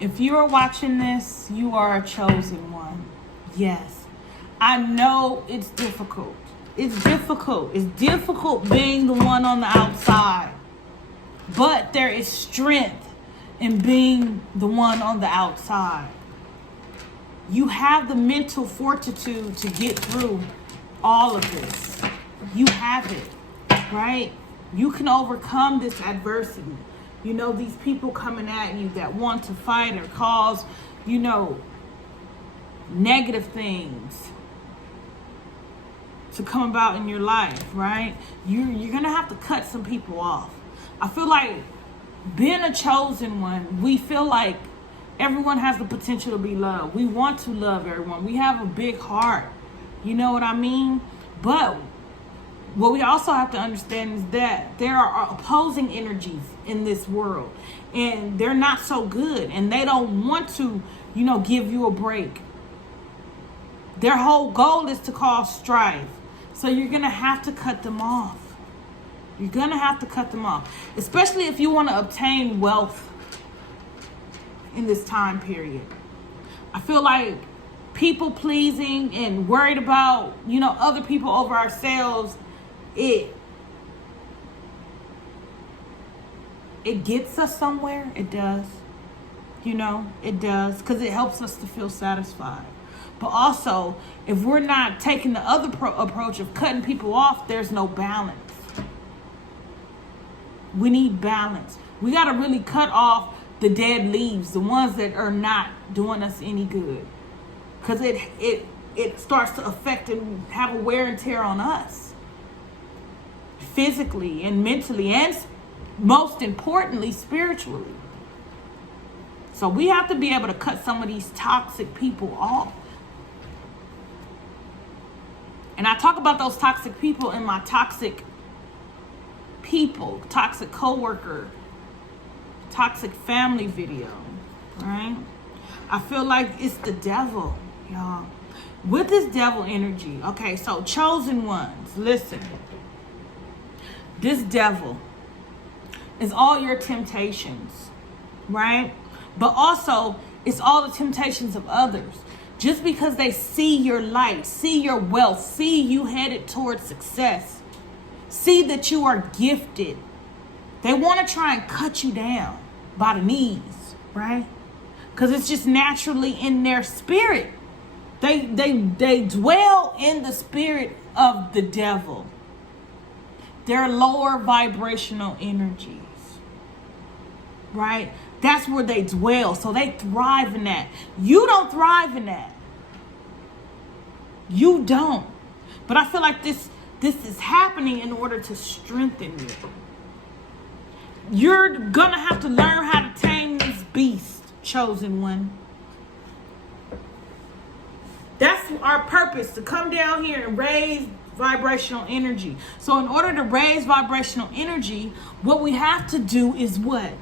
If you are watching this, you are a chosen one. Yes. I know it's difficult. It's difficult. It's difficult being the one on the outside. But there is strength in being the one on the outside. You have the mental fortitude to get through all of this. You have it, right? You can overcome this adversity. You know, these people coming at you that want to fight or cause, you know, negative things to come about in your life, right? You're going to have to cut some people off. I feel like being a chosen one, we feel like everyone has the potential to be loved. We want to love everyone. We have a big heart. You know what I mean? But what we also have to understand is that there are opposing energies in this world. And they're not so good. And they don't want to, you know, give you a break. Their whole goal is to cause strife. So you're going to have to cut them off. You're going to have to cut them off. Especially if you want to obtain wealth in this time period. I feel like people pleasing and worried about, you know, other people over ourselves, it gets us somewhere. It does. You know, it does. Because it helps us to feel satisfied. But also, if we're not taking the other approach of cutting people off, there's no balance. We need balance. We got to really cut off the dead leaves, the ones that are not doing us any good. Because it starts to affect and have a wear and tear on us. Physically and mentally and most importantly, spiritually. So we have to be able to cut some of these toxic people off. And I talk about those toxic people in my toxic people, toxic coworker, toxic family video, right? I feel like it's the devil, y'all. With this devil energy, okay, so chosen ones, listen. This devil is all your temptations, right? But also, it's all the temptations of others. Just because they see your light, see your wealth, see you headed towards success, see that you are gifted, they want to try and cut you down by the knees, right? Because it's just naturally in their spirit. They dwell in the spirit of the devil. They're lower vibrational energies, right? That's where they dwell. So they thrive in that. You don't thrive in that. You don't. But I feel like this is happening in order to strengthen you. You're going to have to learn how to tame this beast, chosen one. That's our purpose, to come down here and raise vibrational energy. So in order to raise vibrational energy, what we have to do is what?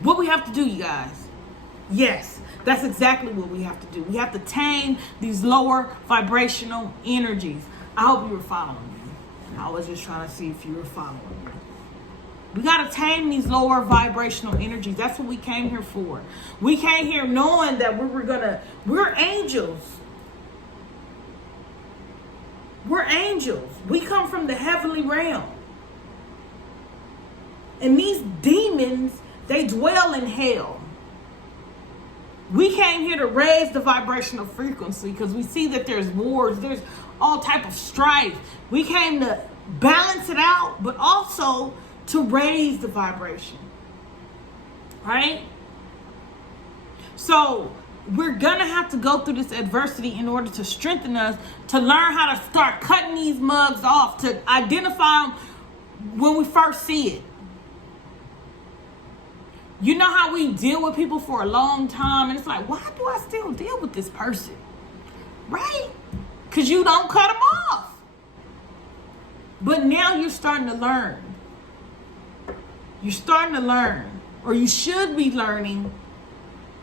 What we have to do, you guys. Yes, that's exactly what we have to do. We have to tame these lower vibrational energies. I hope you were following me. I was just trying to see if you were following me. We got to tame these lower vibrational energies. That's what we came here for. We came here knowing that we're angels. We're angels. We come from the heavenly realm. And these demons, they dwell in hell. We came here to raise the vibrational frequency because we see that there's wars, there's all type of strife. We came to balance it out, but also to raise the vibration. Right? So we're going to have to go through this adversity in order to strengthen us, to learn how to start cutting these mugs off, to identify them when we first see it. You know how we deal with people for a long time and it's like, why do I still deal with this person? Right? Because you don't cut them off. But now you're starting to learn. You're starting to learn, or you should be learning,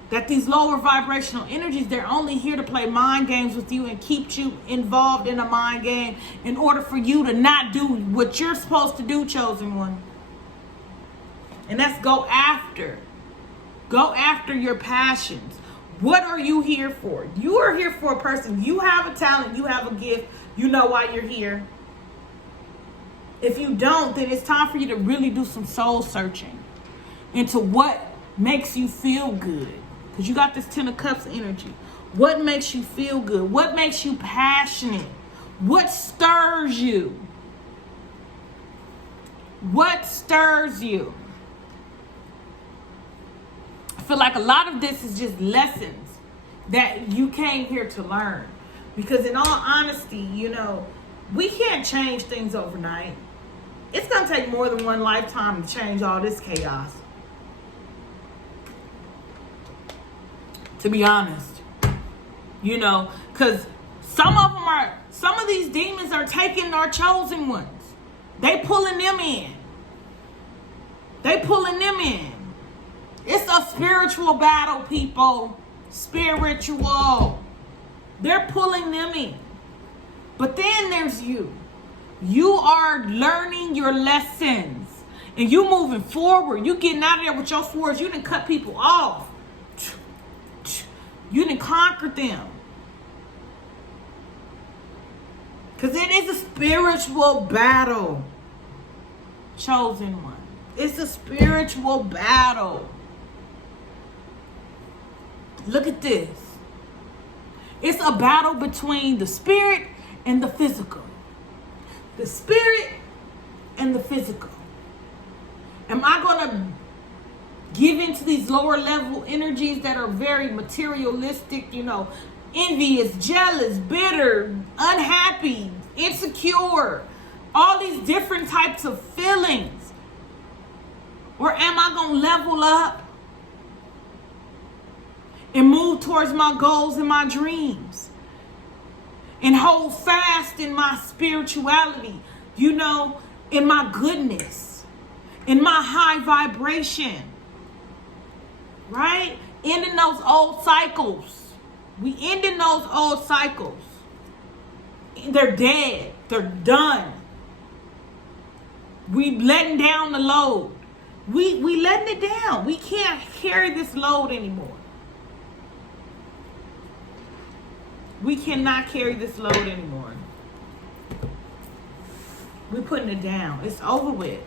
that these lower vibrational energies, they're only here to play mind games with you and keep you involved in a mind game in order for you to not do what you're supposed to do, chosen one. And that's go after. Go after your passions. What are you here for? You are here for a person. You have a talent. You have a gift. You know why you're here. If you don't, then it's time for you to really do some soul searching into what makes you feel good. Because you got this 10 of Cups energy. What makes you feel good? What makes you passionate? What stirs you? What stirs you? I feel like a lot of this is just lessons that you came here to learn. Because in all honesty, you know, we can't change things overnight. It's going to take more than one lifetime to change all this chaos. To be honest. You know, because some of these demons are taking our chosen ones. They pulling them in. They pulling them in. It's a spiritual battle, people. Spiritual. They're pulling them in. But then there's you. You are learning your lessons. And you moving forward. You getting out of there with your swords. You done cut people off. You done conquered them. Because it is a spiritual battle. Chosen one. It's a spiritual battle. Look at this. It's a battle between the spirit and the physical. The spirit and the physical. Am I going to give into these lower level energies that are very materialistic, you know, envious, jealous, bitter, unhappy, insecure, all these different types of feelings? Or am I going to level up and move towards my goals and my dreams and hold fast in my spirituality, you know, in my goodness, in my high vibration, right? Ending those old cycles. We ending those old cycles. They're dead. They're done. We letting down the load. We letting it down. We can't carry this load anymore. We cannot carry this load anymore. We're putting it down. It's over with.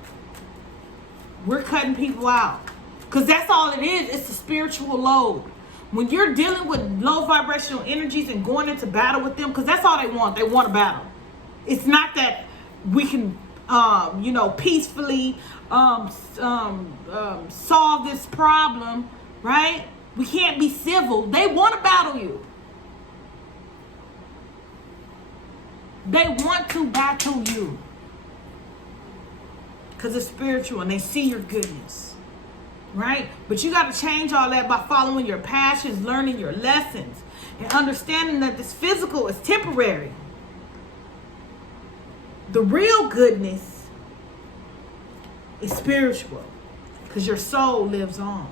We're cutting people out. Because that's all it is. It's a spiritual load. When you're dealing with low vibrational energies and going into battle with them, because that's all they want. They want a battle. It's not that we can, you know, peacefully solve this problem, right? We can't be civil. They want to battle you. They want to battle you. Because it's spiritual and they see your goodness. Right? But you got to change all that by following your passions, learning your lessons, and understanding that this physical is temporary. The real goodness is spiritual because your soul lives on.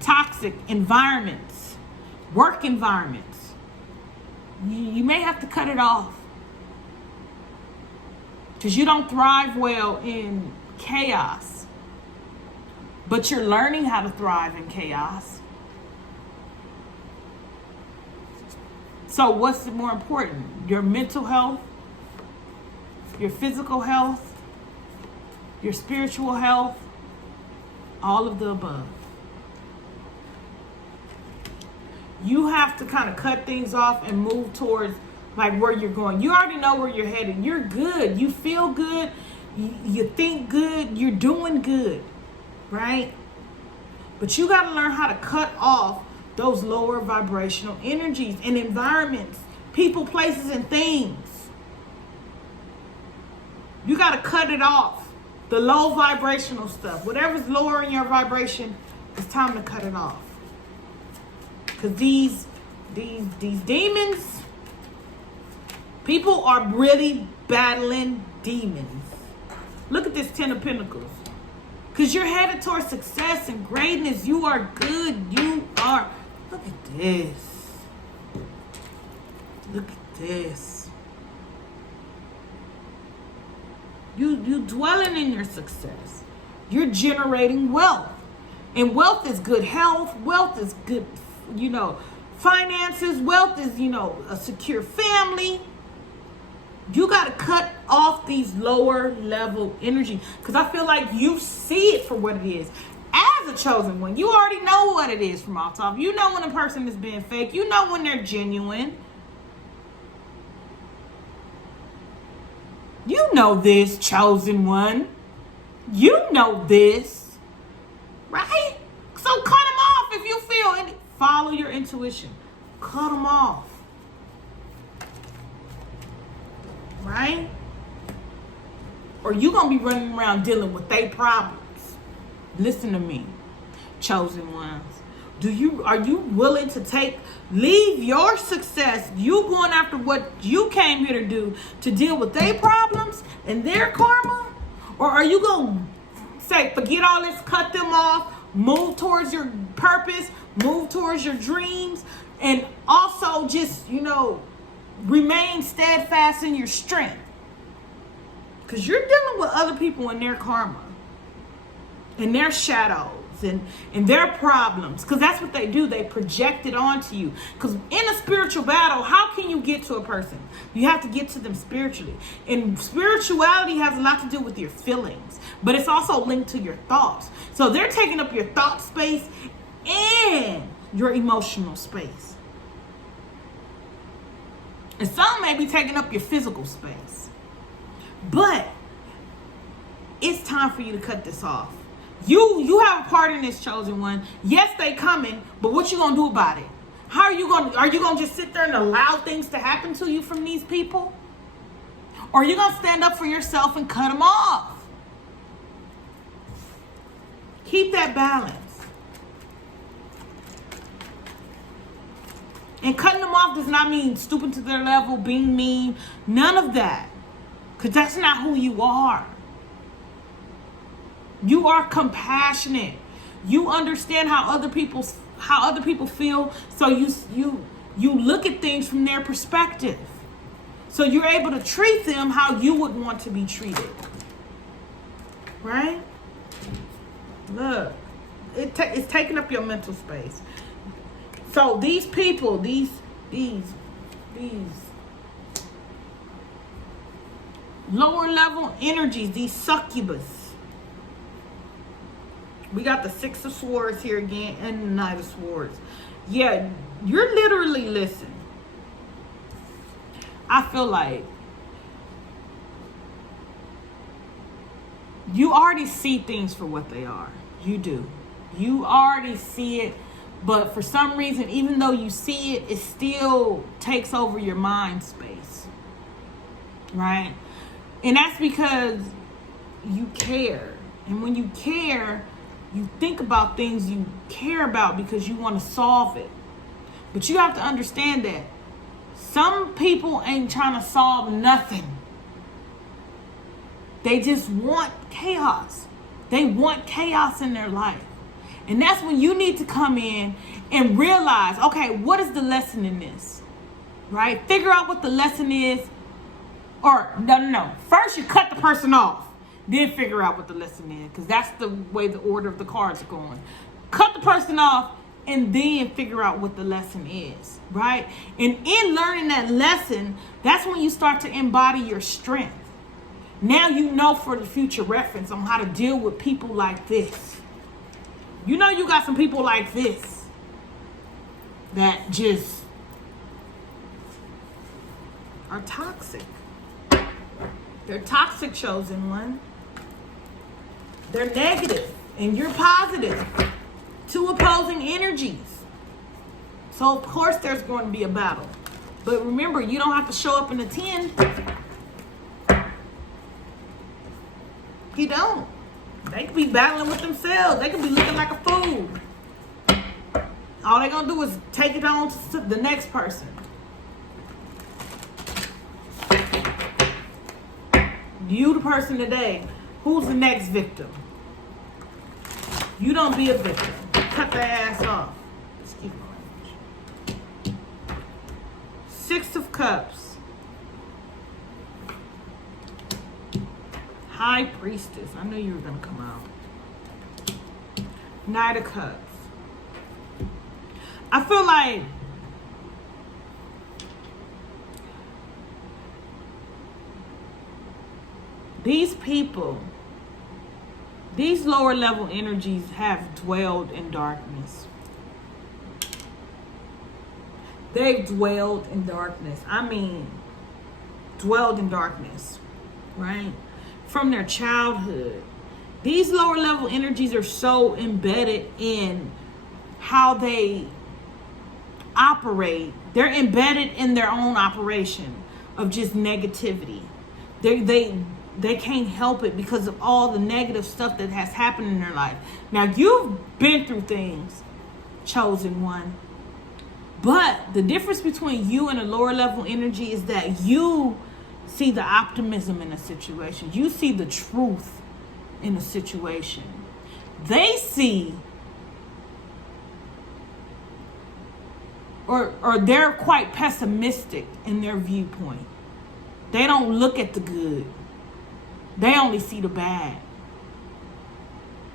Toxic environments, work environments. You may have to cut it off because you don't thrive well in chaos, but you're learning how to thrive in chaos. So what's more important? Your mental health, your physical health, your spiritual health, all of the above. You have to kind of cut things off and move towards like where you're going. You already know where you're headed. You're good. You feel good. You think good. You're doing good, right? But you got to learn how to cut off those lower vibrational energies and environments, people, places, and things. You got to cut it off. The low vibrational stuff. Whatever's lowering your vibration, it's time to cut it off. Because these demons, people are really battling demons. Look at this 10 of Pentacles. Because you're headed towards success and greatness. You are good. You are. Look at this. Look at this. You dwelling in your success. You're generating wealth. And wealth is good health. Wealth is good, finances. Wealth is, a secure family. You got to cut off these lower level energy, because I feel like you see it for what it is. As a chosen one, you already know what it is from off top. You know when a person is being fake. You know when they're genuine. You know this, chosen one. You know this, right? So cut them off if you feel it. Follow your intuition. Cut them off. Right? Or you gonna be running around dealing with their problems. Listen to me, chosen ones. Are you willing to leave your success, you going after what you came here to do, to deal with their problems and their karma? Or are you gonna say, forget all this, cut them off, move towards your purpose, move towards your dreams, and also just, remain steadfast in your strength? Because you're dealing with other people and their karma and their shadows and their problems, because that's what they do. They project it onto you. Because in a spiritual battle, how can you get to a person? You have to get to them spiritually. And spirituality has a lot to do with your feelings, but it's also linked to your thoughts. So they're taking up your thought space and your emotional space. And some may be taking up your physical space. But it's time for you to cut this off. You have a part in this, chosen one. Yes, they coming, but what you gonna do about it? Are you gonna just sit there and allow things to happen to you from these people? Or are you gonna stand up for yourself and cut them off? Keep that balance. And cutting them off does not mean stooping to their level, being mean, none of that. Because that's not who you are. You are compassionate. You understand how other people feel, so you look at things from their perspective. So you're able to treat them how you would want to be treated. Right? Look, it's taking up your mental space. So these people, these lower level energies, these succubus. We got the Six of Swords here again and the Knight of Swords. Yeah, you're literally, listen. I feel like you already see things for what they are. You do. You already see it. But for some reason, even though you see it, it still takes over your mind space. Right? And that's because you care. And when you care, you think about things you care about because you want to solve it. But you have to understand that some people ain't trying to solve nothing. They just want chaos. They want chaos in their life. And that's when you need to come in and realize, okay, what is the lesson in this? Right? Figure out what the lesson is. Or, no. First, you cut the person off. Then figure out what the lesson is. Because that's the way the order of the cards are going. Cut the person off and then figure out what the lesson is. Right? And in learning that lesson, that's when you start to embody your strength. Now you know for the future reference on how to deal with people like this. You know you got some people like this that just are toxic. They're toxic, chosen one. They're negative and you're positive. Two opposing energies. So of course there's going to be a battle. But remember, you don't have to show up in a 10. You don't. They could be battling with themselves. They could be looking like a fool. All they're going to do is take it on to the next person. You the person today. Who's the next victim? You don't be a victim. Cut their ass off. Let's keep going. Six of Cups. High Priestess. I knew you were going to come out. Knight of Cups. I feel like these people, these lower level energies have dwelled in darkness. They've dwelled in darkness. I mean, dwelled in darkness, right? From their childhood. These lower level energies are so embedded in how they operate. They're embedded in their own operation of just negativity. They can't help it because of all the negative stuff that has happened in their life. Now, you've been through things, chosen one. But the difference between you and a lower level energy is that you see the optimism in a situation. You see the truth in a situation. They see, or they're quite pessimistic in their viewpoint. They don't look at the good. They only see the bad.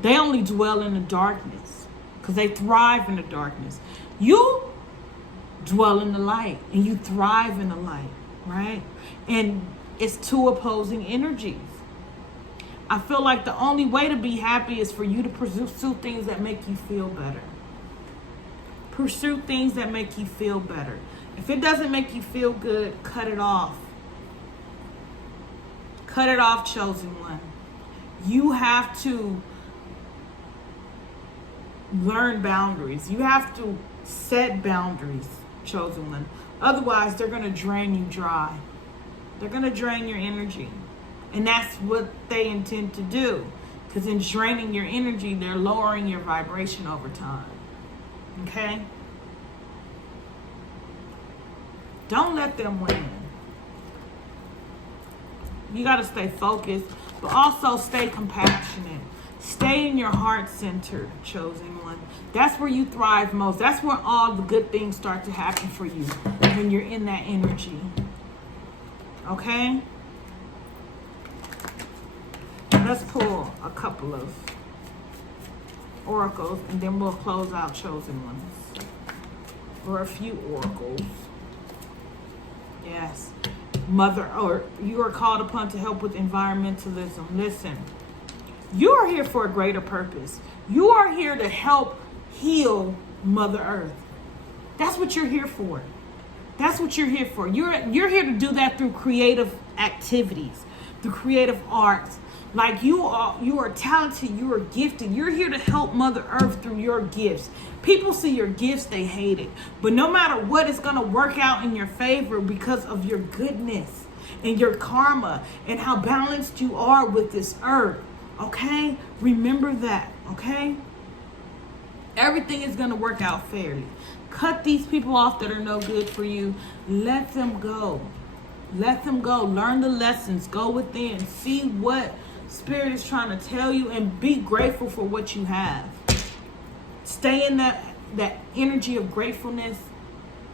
They only dwell in the darkness because they thrive in the darkness. You dwell in the light and you thrive in the light, right? And it's two opposing energies. I feel like the only way to be happy is for you to pursue things that make you feel better. Pursue things that make you feel better. If it doesn't make you feel good, cut it off. Cut it off, chosen one. You have to learn boundaries. You have to set boundaries, chosen one. Otherwise, they're going to drain you dry. They're going to drain your energy. And that's what they intend to do. Because in draining your energy, they're lowering your vibration over time. Okay? Don't let them win. You got to stay focused, but also stay compassionate. Stay in your heart center, chosen one. That's where you thrive most. That's where all the good things start to happen for you, when you're in that energy. Okay? Let's pull a couple of oracles, and then we'll close out chosen ones. Or a few oracles. Yes. Mother, or you are called upon to help with environmentalism. Listen, you are here for a greater purpose. You are here to help heal Mother Earth. That's what you're here for. That's what you're here for. You're here to do that through creative activities, through creative arts. Like you are talented, you are gifted. You're here to help Mother Earth through your gifts. People see your gifts, they hate it. But no matter what, it's going to work out in your favor because of your goodness and your karma and how balanced you are with this earth. Okay? Remember that. Okay? Everything is going to work out fairly. Cut these people off that are no good for you. Let them go. Let them go. Learn the lessons. Go within. See what Spirit is trying to tell you and be grateful for what you have. Stay in that energy of gratefulness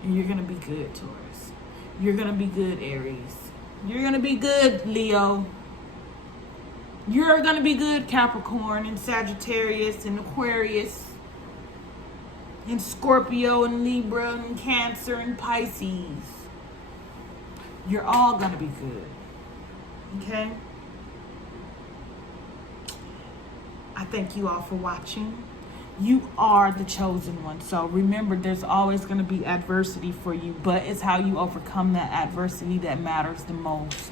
and you're going to be good, Taurus. You're going to be good, Aries. You're going to be good, Leo. You're going to be good, Capricorn and Sagittarius and Aquarius and Scorpio and Libra and Cancer and Pisces. You're all going to be good. Okay? I thank you all for watching. You are the chosen one. So remember, there's always going to be adversity for you, but it's how you overcome that adversity that matters the most.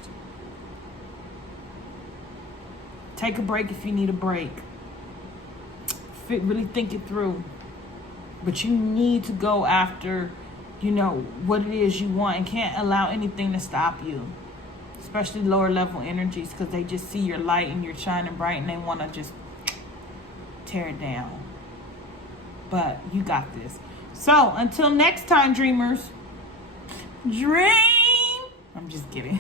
Take a break if you need a break. Really think it through. But you need to go after, what it is you want, and can't allow anything to stop you. Especially lower level energies, because they just see your light and you're shining bright and they want to just tear it down. But you got this. So until next time, dreamers, dream. I'm just kidding.